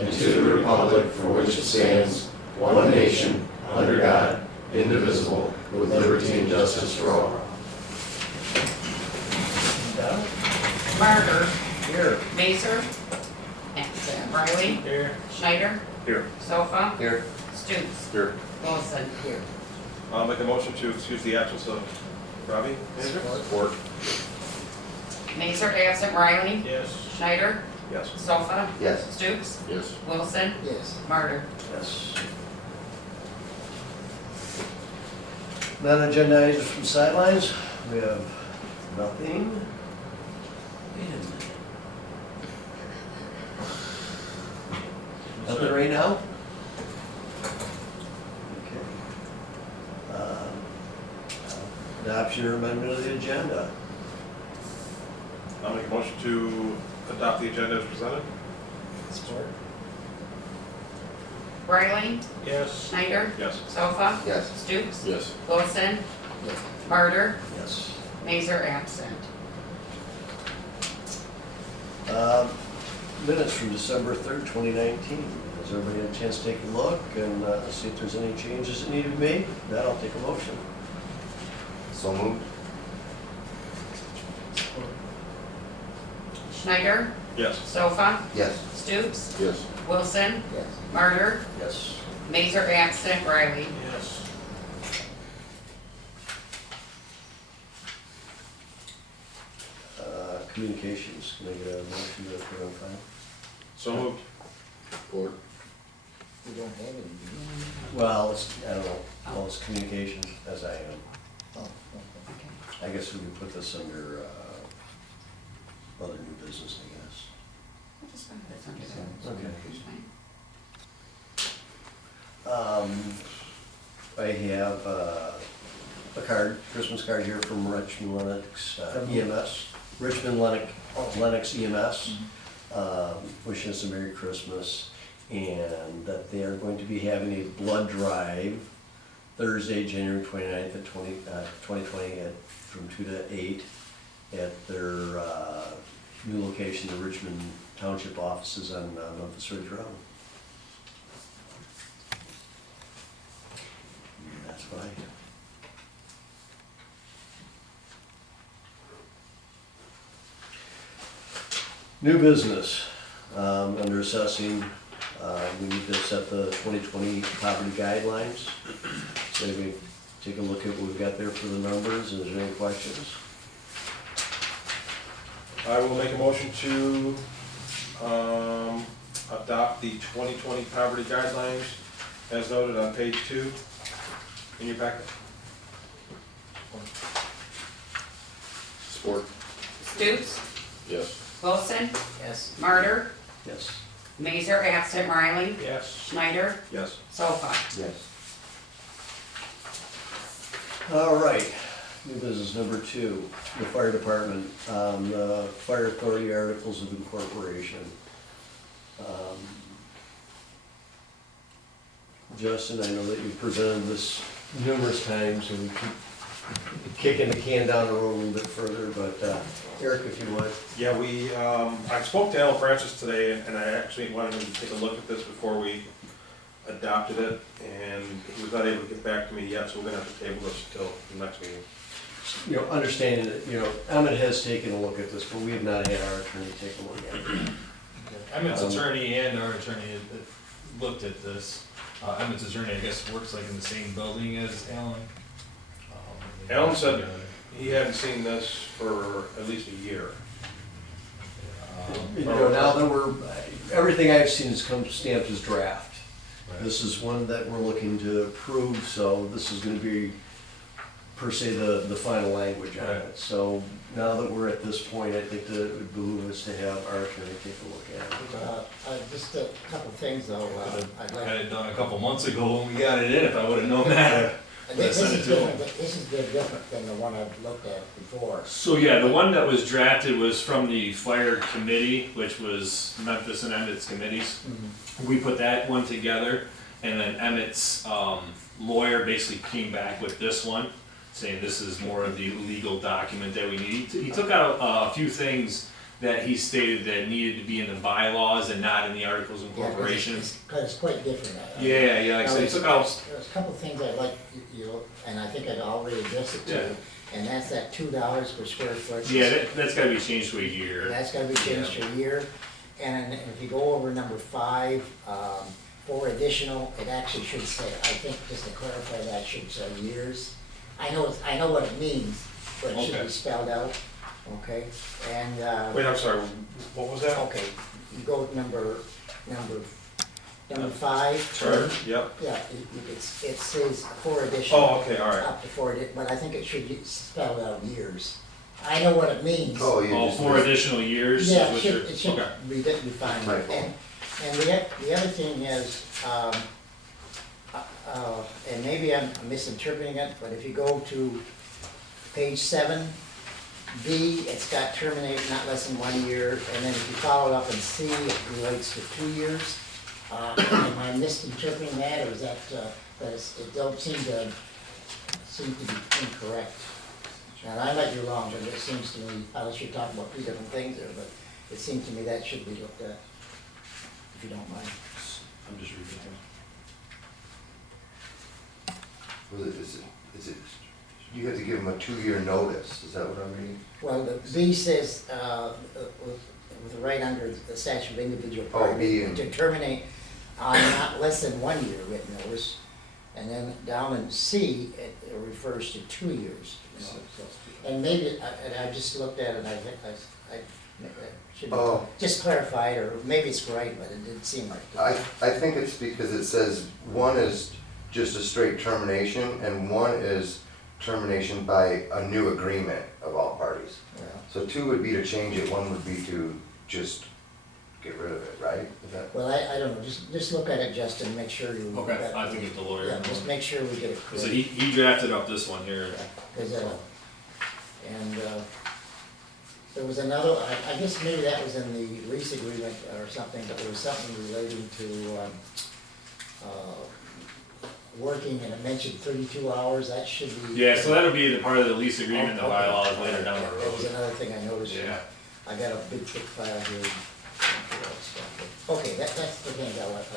and to the republic for which it stands, one nation, under God, indivisible, with liberty and justice for all. Martyr. Here. Mazer. Absent. Riley. Here. Schneider. Here. Sofa. Here. Stoops. Here. Wilson. Here. I'll make a motion to excuse the absence of Robbie. Support. Mazer. Absent. Riley. Yes. Schneider. Yes. Sofa. Yes. Stoops. Yes. Wilson. Yes. Martyr. Yes. Non-agenda items from sidelines, we have nothing. Nothing right now? Okay. Adoption or amendment of the agenda. I'll make a motion to adopt the agenda as presented. Support. Riley. Yes. Schneider. Yes. Sofa. Yes. Stoops. Yes. Wilson. Martyr. Yes. Mazer. Absent. Minutes from December 3rd, 2019. Has everybody had a chance to take a look and see if there's any changes that need to be made? If not, I'll take a motion. So moved. Schneider. Yes. Sofa. Yes. Stoops. Yes. Wilson. Yes. Martyr. Yes. Mazer. Absent. Riley. Yes. Communications, can I get a motion to put on file? So moved. Support. We don't have any. Well, it's, I don't know, well, it's communications as I am. Oh, Okay. I guess we can put this under, other new business, I guess. We'll just go ahead. It's under there. Okay. Fine. I have, a card, Christmas card here from Richmond Lennox EMS. Richmond Lennox EMS, wishing us a Merry Christmas, and that they are going to be having a blood drive Thursday, January 29th at 2020 from 2 to 8 at their new location, the Richmond Township offices on Memphis Ridge Road. And that's what I have. New business, under assessing, we need to set the 2020 poverty guidelines. So we take a look at what we've got there for the numbers, is there any questions? I will make a motion to adopt the 2020 poverty guidelines as noted on page 2 in your packet. Support. Stoops. Yes. Wilson. Yes. Martyr. Yes. Mazer. Absent. Riley. Yes. Schneider. Yes. Sofa. Yes. All right, new business number 2, the fire department, the fire authority articles of incorporation. Justin, I know that you've presented this numerous times and we keep kicking the can down the road a little bit further, but Eric, if you would. Yeah, I spoke to Alan Francis today, and I actually wanted him to take a look at this before we adopted it, and he was not able to get back to me yet, so we're gonna have to table this until the next meeting. You know, understanding that, you know, Emmett has taken a look at this, but we have not had our attorney take a look at it. Emmett's attorney and our attorney had looked at this. Emmett's attorney, I guess, works like in the same building as Alan. Alan said he hadn't seen this for at least a year. You know, now that we're, everything I've seen has come stamped as draft. Right. This is one that we're looking to approve, so this is gonna be, per se, the final language on it. Right. So now that we're at this point, I think that it would behoove us to have our attorney take a look at it. Just a couple things though, I'd I had like, it done a couple months ago when we got it in, if I would've known that. this send is it to him. different, this is different than the one I've looked at before. So yeah, the one that was drafted was from the fire committee, which was Memphis and Emmett's committees. We put that one together, and then Emmett's lawyer basically came back with this one, saying this is more of the legal document that we need. He took out a few things that he stated that needed to be in the bylaws and not in the articles of Yeah, 'cause incorporation. it's quite different. Yeah, like I said, he took out, There's a couple things I'd like you, and I think I'd already addressed it Yeah. to, and that's that $2 per square foot. yeah, that's gotta be changed to a year. That's gotta be changed to a year, and if you go over number 5, for additional, it actually should say, I think, just to clarify that, should say years. I know what it means, but it should Okay. be spelled out, okay? And, Wait, I'm sorry, what was that? okay, you go to number 5. Term, yep. Yeah, it says for additional. Oh, okay, all right. Up to 4, but I think it should spell out years. I know what it means. Oh, you Oh, just. 4 additional years is Yeah, it what should, you're, it should okay. be defined. Right. And the other thing is, and maybe I'm misinterpreting it, but if you go to page 7, B, it's got terminate not less than 1 year, and then if you follow it up in C, it relates to 2 years. Am I misinterpreting that, or is that, it don't seem to be incorrect? And I might be wrong, but it seems to me, unless you're talking about 2 different things there, but it seems to me that should be looked at, if you don't mind. I'm just reading Was it, is it, you have to give them a 2-year notice, is that what I'm reading? Well, the B says, with right under the statute of individual Oh, property, B and- to terminate on not less than 1 year written notice. And then down in C, it refers to 2 years, you know, so. And maybe, and I just looked at it, I think I should Oh. just clarify it, or maybe it's right, but it didn't seem like. I think it's because it says one is just a straight termination and one is termination by a new agreement of all parties. Yeah. So 2 would be to change it, 1 would be to just get rid of it, right? Is that? Well, I don't know, just look at it, Justin, make sure you. Okay, I have to get the lawyer. Yeah, just make sure we get it correct. So he drafted up this one here. Cause, and, there was another, I guess maybe that was in the lease agreement or something, but there was something relating to, working, and it mentioned 32 hours, that should be. Yeah, so that'll be the part of the lease agreement, the bylaws later down the That was road. another thing I noticed. Yeah. I got a big thick file here. Okay, that's the thing I left,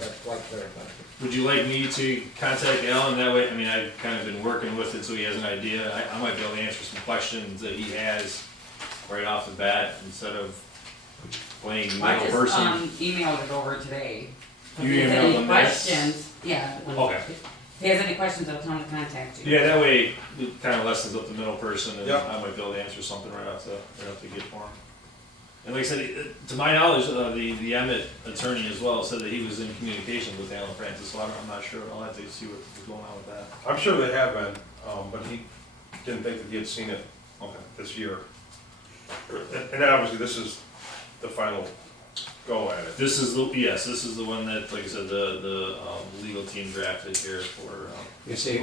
that's like clarified. Would you like me to contact Alan that way? I mean, I've kind of been working with it so he has an idea. I might be able to answer some questions that he has right off the bat instead of playing I middle just, person. emailed it over today. If You he has emailed any them this? questions, yeah. Okay. If he has any questions, I'll tell him to contact you. Yeah, that way it kind of lessens up the middle person and Yep. I might be able to answer something right off the gate for him. And like I said, to my knowledge, the Emmett attorney as well said that he was in communication with Alan Francis, so I'm not sure. I'll have to see what's going on with that. I'm sure they have been, but he didn't think that he had seen it this year. And obviously, this is the final go at it. This is the one that, like I said, the legal team drafted here for. You see,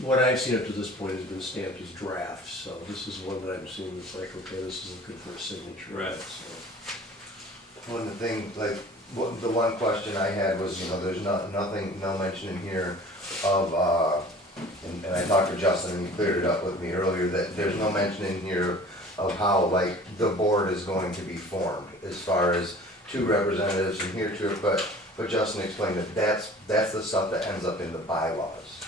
what I've seen up to this point has been stamped as draft, so this is one that I'm seeing that's like, okay, this is good for a signature. Right. So. One of the things, like, the one question I had was, you know, there's nothing, no mention in here of, and I talked to Justin and he cleared it up with me earlier, that there's no mention in here of how, like, the board is going to be formed, as far as 2 representatives from here to it, but Justin explained that that's the stuff that ends up in the bylaws,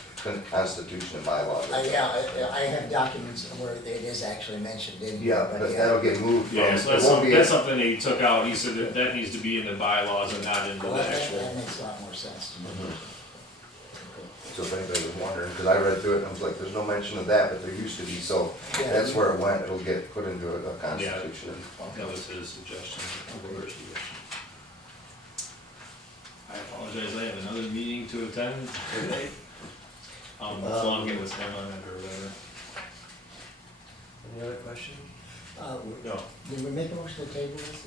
constitution and bylaws. Yeah, I have documents where it is actually mentioned in here. Yeah, but that'll get moved from, Yeah, so it won't be. that's something that he took out. He said that needs to be in the bylaws and not in Well, the that actual. makes a lot more sense to me. Okay. So if anybody was wondering, because I read through it and I was like, there's no mention of that, but there used to be, so Yeah. that's where it went, it'll get put into a constitution. That was his suggestion. I apologize, I have another meeting to attend today. So I'll get with him on it or whatever. Any other questions? No, Did we make a motion to table this?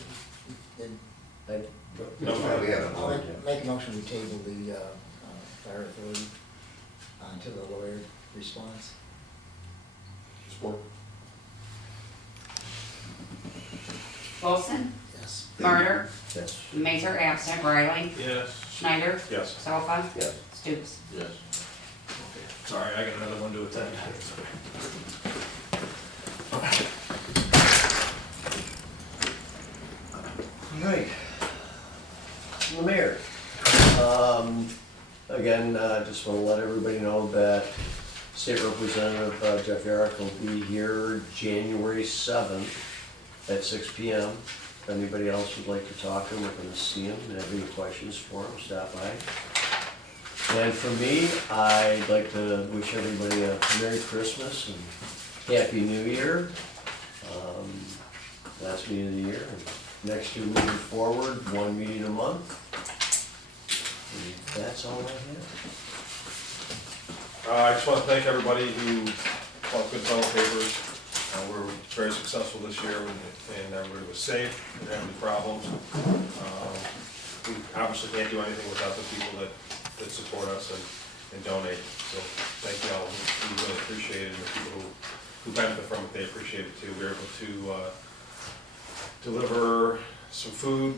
Did- No, we haven't. I'll make a motion to table the fire authority until the lawyer responds. support. Wilson, Yes. Martyr, Yes. Mazer absent, Riley, Yes. Schneider, Yes. Sofa, Yes. Stoops. Yes. Sorry, I got another one to attend. Right. The mayor. Again, just want to let everybody know that State Representative Jeff Yarrick will be here January 7th at 6 p.m. If anybody else would like to talk to him, we're going to see him, and have any questions for him, stop by. And for me, I'd like to wish everybody a Merry Christmas and Happy New Year. Last meeting of the year. Next year moving forward, one meeting a month. And that's all I have. I just want to thank everybody who fought good fellow papers. We're very successful this year, and everybody was safe, didn't have any problems. We obviously can't do anything without the people that support us and donate. So thank you all. We really appreciate it, and the people who benefit from it, they appreciate it too. We were able to deliver some food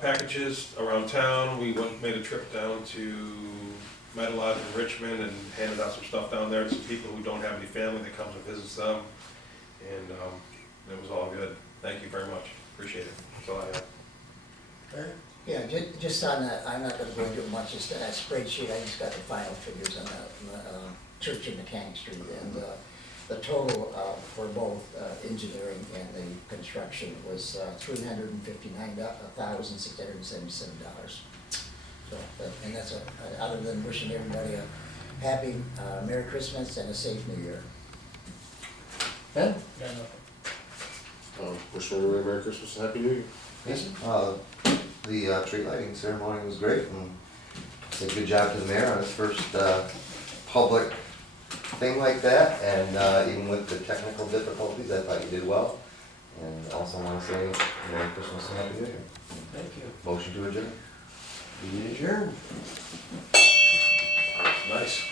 packages around town. We made a trip down to Meadowlodge in Richmond and handed out some stuff down there to some people who don't have any family that comes and visits them. And it was all good. Thank you very much. Appreciate it. That's all I have. Yeah, just on that, I'm not gonna go into it much, just that spreadsheet, I just got the final figures on the church and Mechanic Street, and the total for both engineering and the construction was $359,677. So, and that's other than wishing everybody a happy Merry Christmas and a safe New Year. Ben? Wish everybody Merry Christmas and Happy New Year. Yes. The tree lighting ceremony was great, and did a good job to the mayor on his first public thing like that, and even with the technical difficulties, I thought you did well. And also want to say Merry Christmas and Happy New Year. Thank you. Motion to adjourn. Meeting adjourned. Nice.